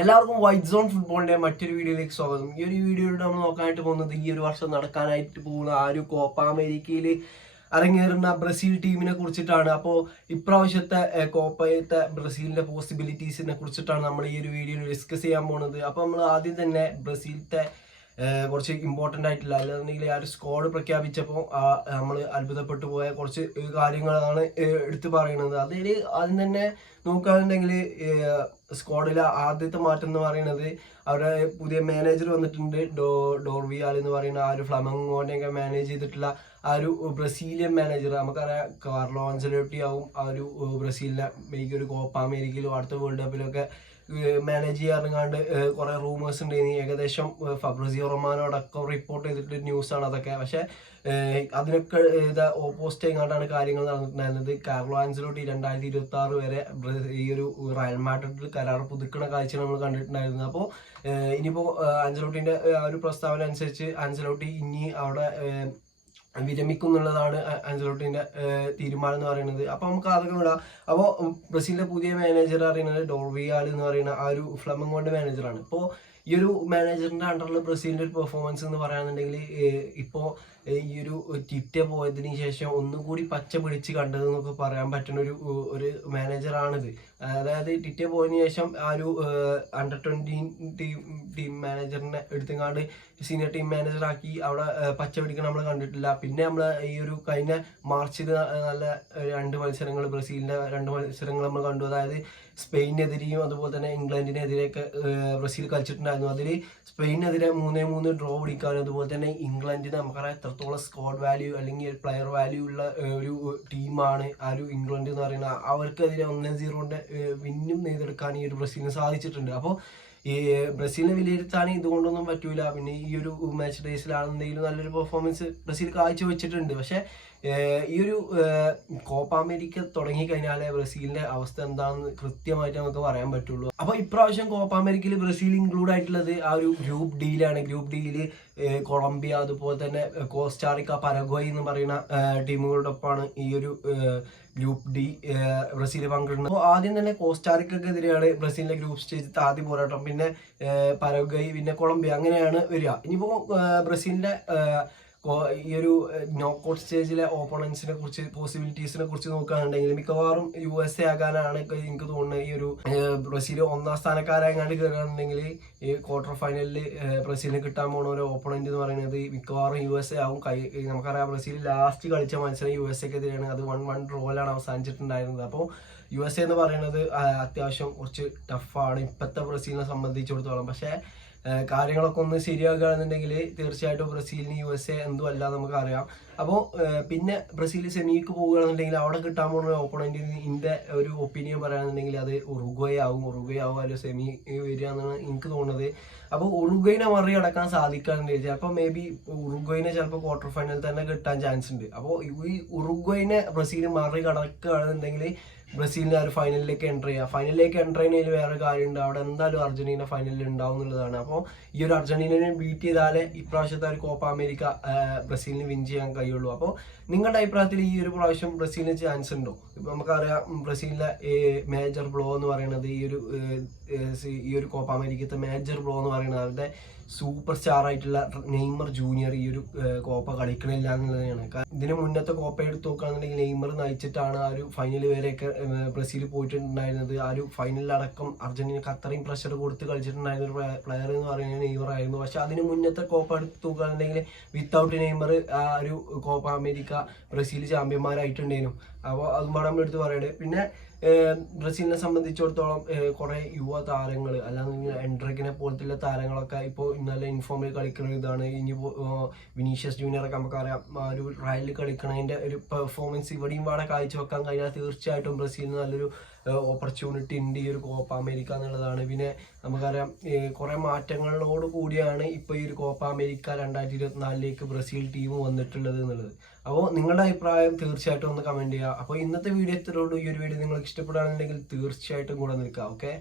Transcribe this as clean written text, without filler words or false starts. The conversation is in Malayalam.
എല്ലാവർക്കും വൈറ്റ് സോൺ ഫുട്ബോളിന്റെ മറ്റൊരു വീഡിയോയിലേക്ക് സ്വാഗതം. ഈ ഒരു വീഡിയോയിൽ നമ്മൾ നോക്കാനായിട്ട് പോകുന്നത് ഈ ഒരു വർഷം നടക്കാനായിട്ട് പോകുന്ന ആ ഒരു കോപ്പ അമേരിക്കയിൽ അരങ്ങേറുന്ന ബ്രസീൽ ടീമിനെ കുറിച്ചിട്ടാണ്. അപ്പോൾ ഇപ്രാവശ്യത്തെ കോപ്പയത്തെ ബ്രസീലിന്റെ പോസിബിലിറ്റീസിനെ കുറിച്ചിട്ടാണ് നമ്മൾ ഈ ഒരു വീഡിയോയിൽ ഡിസ്കസ് ചെയ്യാൻ പോകുന്നത്. അപ്പോൾ നമ്മൾ ആദ്യം തന്നെ ബ്രസീലത്തെ കുറച്ച് ഇമ്പോർട്ടൻ്റ് ആയിട്ടില്ല, അല്ലാന്നുണ്ടെങ്കിൽ ആ ഒരു സ്ക്വാഡ് പ്രഖ്യാപിച്ചപ്പോൾ നമ്മൾ അത്ഭുതപ്പെട്ടു പോയ കുറച്ച് കാര്യങ്ങളാണ് എടുത്തു പറയുന്നത്. അതിൽ ആദ്യം തന്നെ നോക്കുകയാണെന്നുണ്ടെങ്കിൽ സ്ക്വാഡിലെ ആദ്യത്തെ മാറ്റം എന്ന് പറയുന്നത് അവരുടെ പുതിയ മാനേജർ വന്നിട്ടുണ്ട്. ഡോർവിയാൽ എന്ന് പറയുന്ന ആ ഒരു ഫ്ലമംഗോനെയൊക്കെ മാനേജ് ചെയ്തിട്ടുള്ള ആ ഒരു ബ്രസീലിയൻ മാനേജർ. നമുക്കറിയാം കാർലോ ആഞ്ചലോട്ടി ആവും ആ ഒരു ബ്രസീലിനെ ഈ ഒരു കോപ്പ അമേരിക്കയിലും അടുത്ത വേൾഡ് കപ്പിലൊക്കെ മാനേജ് ചെയ്യാറുണ്ട്. കുറെ റൂമേഴ്സ് ഉണ്ടായിരുന്നു. ഏകദേശം ഫബ്രിസിയോ റൊമാനോടൊക്കെ റിപ്പോർട്ട് ചെയ്തിട്ട് ന്യൂസാണ് അതൊക്കെ. പക്ഷെ അതിനൊക്കെ ഓപ്പോസിറ്റ് ആയിട്ടാണ് കാര്യങ്ങൾ നടന്നിട്ടുണ്ടായിരുന്നത്. കാർലോ ആഞ്ചലോട്ടി 2026 വരെ ഈ ഒരു റയൽ മാഡ്രിഡിൽ കരാർ പുതുക്കുന്ന കാഴ്ച നമ്മൾ കണ്ടിട്ടുണ്ടായിരുന്നത്. അപ്പോൾ ഇനിയിപ്പോൾ ആഞ്ചലോട്ടിന്റെ ആ ഒരു പ്രസ്താവന അനുസരിച്ച് ആഞ്ചലോട്ടി ഇനി അവിടെ വിരമിക്കും എന്നുള്ളതാണ് ആഞ്ചലോട്ടിന്റെ തീരുമാനം എന്ന് പറയുന്നത്. അപ്പോൾ നമുക്ക് അതൊക്കെ വിടാം. അപ്പോൾ ബ്രസീലിന്റെ പുതിയ മാനേജർ പറയുന്നത് ഡോർവിയാൽ എന്ന് പറയുന്ന ആ ഒരു ഫ്ലമംഗോന്റെ മാനേജറാണ്. ഇപ്പോൾ ഈ ഒരു മാനേജറിന്റെ അണ്ടറിൽ ബ്രസീലിന്റെ ഒരു പെർഫോമൻസ് എന്ന് പറയുകയാണെന്നുണ്ടെങ്കിൽ ഇപ്പോൾ ഈ ഒരു ടിറ്റ പോയതിന് ശേഷം ഒന്നും കൂടി പച്ച പിടിച്ച് കണ്ടതെന്നൊക്കെ പറയാൻ പറ്റുന്ന ഒരു മാനേജറാണിത്. അതായത് ടിറ്റ പോയതിനു ശേഷം ആ ഒരു അണ്ടർ-20 ടീം മാനേജറിനെ എടുത്തെങ്ങാണ്ട് സീനിയർ ടീം മാനേജറാക്കി അവിടെ പച്ച പിടിക്കാൻ നമ്മൾ കണ്ടിട്ടില്ല. പിന്നെ നമ്മൾ ഈ ഒരു കഴിഞ്ഞ മാർച്ചിൽ നല്ല 2 മത്സരങ്ങൾ ബ്രസീലിന്റെ 2 മത്സരങ്ങൾ നമ്മൾ കണ്ടു. അതായത് സ്പെയിനെതിരെയും അതുപോലെ തന്നെ ഇംഗ്ലണ്ടിനെതിരെയൊക്കെ ബ്രസീൽ കളിച്ചിട്ടുണ്ടായിരുന്നു. അതിൽ സ്പെയിനെതിരെ 3-3 ഡ്രോ പിടിക്കാനും അതുപോലെ തന്നെ ഇംഗ്ലണ്ടിന് നമുക്കറിയാം എത്രത്തോളം സ്ക്വാഡ് വാല്യൂ അല്ലെങ്കിൽ പ്ലെയർ വാല്യൂ ഉള്ള ഒരു ടീമാണ് ആ ഒരു ഇംഗ്ലണ്ട് എന്ന് പറയുന്നത്. അവർക്കെതിരെ 1-0 വിന്നും നെയ്തെടുക്കാൻ ഈ ഒരു ബ്രസീലിന് സാധിച്ചിട്ടുണ്ട്. അപ്പോൾ ഈ ബ്രസീലിനെ വിലയിരുത്താൻ ഇതുകൊണ്ടൊന്നും പറ്റൂല. പിന്നെ ഈ ഒരു മാച്ച് ഡേയ്സിലാണെന്തെങ്കിലും നല്ലൊരു പെർഫോമൻസ് ബ്രസീൽ കാഴ്ചവെച്ചിട്ടുണ്ട്. പക്ഷെ ഈ ഒരു കോപ്പ അമേരിക്ക തുടങ്ങിക്കഴിഞ്ഞാലേ ബ്രസീലിന്റെ അവസ്ഥ എന്താണെന്ന് കൃത്യമായിട്ട് നമുക്ക് പറയാൻ പറ്റുള്ളൂ. അപ്പൊ ഇപ്രാവശ്യം കോപ്പ അമേരിക്കയിൽ ബ്രസീൽ ഇൻക്ലൂഡ് ആയിട്ടുള്ളത് ആ ഒരു ഗ്രൂപ്പ് ഡിയിലാണ്. ഗ്രൂപ്പ് ഡിയിൽ കൊളംബിയ അതുപോലെ തന്നെ കോസ്റ്റാറിക്ക, പരഗ്വായ് എന്ന് പറയുന്ന ടീമുകളോടൊപ്പമാണ് ഈ ഒരു ഗ്രൂപ്പ് ഡി ബ്രസീൽ പങ്കിടുന്നത്. അപ്പോൾ ആദ്യം തന്നെ കോസ്റ്റാറിക്കെതിരെയാണ് ബ്രസീലിന്റെ ഗ്രൂപ്പ് സ്റ്റേജിൽ ആദ്യ പോരാട്ടം. പിന്നെ പരഗ്വായ്, പിന്നെ കൊളംബിയ, അങ്ങനെയാണ് വരിക. ഇനിയിപ്പോൾ ബ്രസീലിന്റെ ഈ ഒരു നോക്കൗട്ട് സ്റ്റേജിലെ ഓപ്പോണൻസിനെ കുറിച്ച്, പോസിബിലിറ്റീസിനെ കുറിച്ച് നോക്കുകയാണെന്നുണ്ടെങ്കിൽ മിക്കവാറും USA ആകാനാണ് എനിക്ക് തോന്നുന്നത്. ഈ ഒരു ബ്രസീൽ 1ാം സ്ഥാനക്കാരായങ്ങാണ്ട് കയറുകയാണെന്നുണ്ടെങ്കിൽ ഈ ക്വാർട്ടർ ഫൈനലിൽ ബ്രസീലിന് കിട്ടാൻ പോകുന്ന ഒരു ഓപ്പോണന്റ് എന്ന് പറയുന്നത് മിക്കവാറും USA ആവും. നമുക്കറിയാം ബ്രസീൽ ലാസ്റ്റ് കളിച്ച മത്സരം USAക്കെതിരെയാണ്. അത് 1-1 ഡ്രോയിലാണ് അവസാനിച്ചിട്ടുണ്ടായിരുന്നത്. അപ്പോൾ USA എന്ന് പറയുന്നത് അത്യാവശ്യം കുറച്ച് ടഫാണ് ഇപ്പോഴത്തെ ബ്രസീലിനെ സംബന്ധിച്ചിടത്തോളം. പക്ഷേ കാര്യങ്ങളൊക്കെ ഒന്ന് ശരിയാക്കുകയാണെന്നുണ്ടെങ്കിൽ തീർച്ചയായിട്ടും ബ്രസീലിന് USA എന്തും അല്ല നമുക്കറിയാം. അപ്പോൾ പിന്നെ ബ്രസീൽ സെമിക്ക് പോകുകയാണെന്നുണ്ടെങ്കിൽ അവിടെ കിട്ടാൻ പോകുന്ന ഓപ്പോണന്റിന് എൻ്റെ ഒരു ഒപ്പീനിയൻ പറയുകയാണെന്നുണ്ടെങ്കിൽ അത് ഉറുഗ്വേ ആവും അതിൽ സെമി വരിക എന്നാണ് എനിക്ക് തോന്നുന്നത്. അപ്പോൾ ഉറുഗ്വേനെ മറികടക്കാൻ സാധിക്കുകയാണെന്ന് ചിലപ്പോൾ മേ ബി ഉറുഗ്വേനെ ചിലപ്പോൾ ക്വാർട്ടർ ഫൈനൽ തന്നെ കിട്ടാൻ ചാൻസ് ഉണ്ട്. അപ്പോൾ ഈ ഉറുഗ്വേനെ ബ്രസീൽ മറികടക്കുകയാണെന്നുണ്ടെങ്കിൽ ബ്രസീലിന് ആ ഒരു ഫൈനലിലേക്ക് എൻ്റർ ചെയ്യുക. ഫൈനലിലേക്ക് എൻ്റർ ചെയ്യുന്നതിൽ വേറെ കാര്യമുണ്ട്. അവിടെ എന്തായാലും അർജന്റീന ഫൈനലിൽ ഉണ്ടാവും എന്നുള്ളതാണ്. അപ്പോൾ ഈ ഒരു അർജന്റീനയെ ബീറ്റ് ചെയ്താലേ ഇപ്രാവശ്യത്തെ ഒരു കോപ്പ അമേരിക്ക ബ്രസീലിന് വിൻ ചെയ്യാൻ കഴിയുള്ളൂ. അപ്പോൾ നിങ്ങളുടെ അഭിപ്രായത്തിൽ ഈ ഒരു പ്രാവശ്യം ബ്രസീലിന് ചാൻസ് ഉണ്ടോ? ഇപ്പം നമുക്കറിയാം ബ്രസീലിലെ മേജർ ബ്ലോ എന്ന് പറയുന്നത് ഈ ഒരു കോപ്പ അമേരിക്കത്തെ മേജർ ബ്ലോ എന്ന് പറയുന്നത് അവരുടെ സൂപ്പർ സ്റ്റാർ ആയിട്ടുള്ള നെയ്മർ ജൂനിയർ ഈ ഒരു കോപ്പ കളിക്കണില്ല എന്നുള്ളതാണ്. ഇതിന് മുന്നത്തെ കോപ്പ എടുത്ത് നോക്കുകയാണെന്നുണ്ടെങ്കിൽ നെയ്മർ നയിച്ചിട്ടാണ് ആ ഒരു ഫൈനൽ വരെയൊക്കെ ബ്രസീൽ പോയിട്ടുണ്ടായിരുന്നത്. ആ ഒരു ഫൈനലിലടക്കം അർജന്റീനക്ക് അത്രയും പ്രഷർ കൊടുത്ത് കളിച്ചിട്ടുണ്ടായിരുന്ന ഒരു പ്ലെയർ എന്ന് പറയുന്നത് നെയ്മർ ആയിരുന്നു. പക്ഷെ അതിന് മുന്നത്തെ കോപ്പ എടുത്ത് നോക്കുകയാണെന്നുണ്ടെങ്കിൽ വിത്തൗട്ട് നെയ്മർ ആ ഒരു കോപ്പ അമേരിക്ക ബ്രസീൽ ചാമ്പ്യന്മാരായിട്ടുണ്ടായിരുന്നു. അപ്പോൾ അതും നമ്മൾ എടുത്ത് പറയണേ. പിന്നെ ബ്രസീലിനെ സംബന്ധിച്ചിടത്തോളം കുറെ യുവ താരങ്ങൾ, അല്ലാതെ എൻഡ്രിക്കിനെ പോലത്തുള്ള താരങ്ങളൊക്കെ ഇപ്പോൾ നല്ല ഇൻഫോമിൽ കളിക്കുന്ന ഇതാണ്. ഇനിയിപ്പോൾ വിനീഷ്യസ് ജൂനിയറൊക്കെ നമുക്കറിയാം ആ ഒരു റയലിൽ കളിക്കണതിൻ്റെ ഒരു പെർഫോമൻസ് ഇവിടെയും ഇവിടെ കാഴ്ചവെക്കാൻ കഴിഞ്ഞാൽ തീർച്ചയായിട്ടും ബ്രസീലിന് നല്ലൊരു ഓപ്പർച്യൂണിറ്റി ഉണ്ട് ഈ ഒരു കോപ്പ അമേരിക്ക എന്നുള്ളതാണ്. പിന്നെ നമുക്കറിയാം കുറെ മാറ്റങ്ങളോട് കൂടിയാണ് ഇപ്പോൾ ഈ ഒരു കോപ്പ അമേരിക്ക 2024 ബ്രസീൽ ടീം വന്നിട്ടുള്ളത് എന്നുള്ളത്. അപ്പോൾ നിങ്ങളുടെ അഭിപ്രായം തീർച്ചയായിട്ടും ഒന്ന് കമന്റ് ചെയ്യുക. അപ്പോൾ ഇന്നത്തെ വീഡിയോ എത്രയുള്ളൂ. ഈ ഒരു വീഡിയോ നിങ്ങൾക്ക് ഇഷ്ടപ്പെടുകയാണെന്നുണ്ടെങ്കിൽ തീർച്ചയായിട്ടും കൂടെ നിൽക്കുക. ഓക്കെ.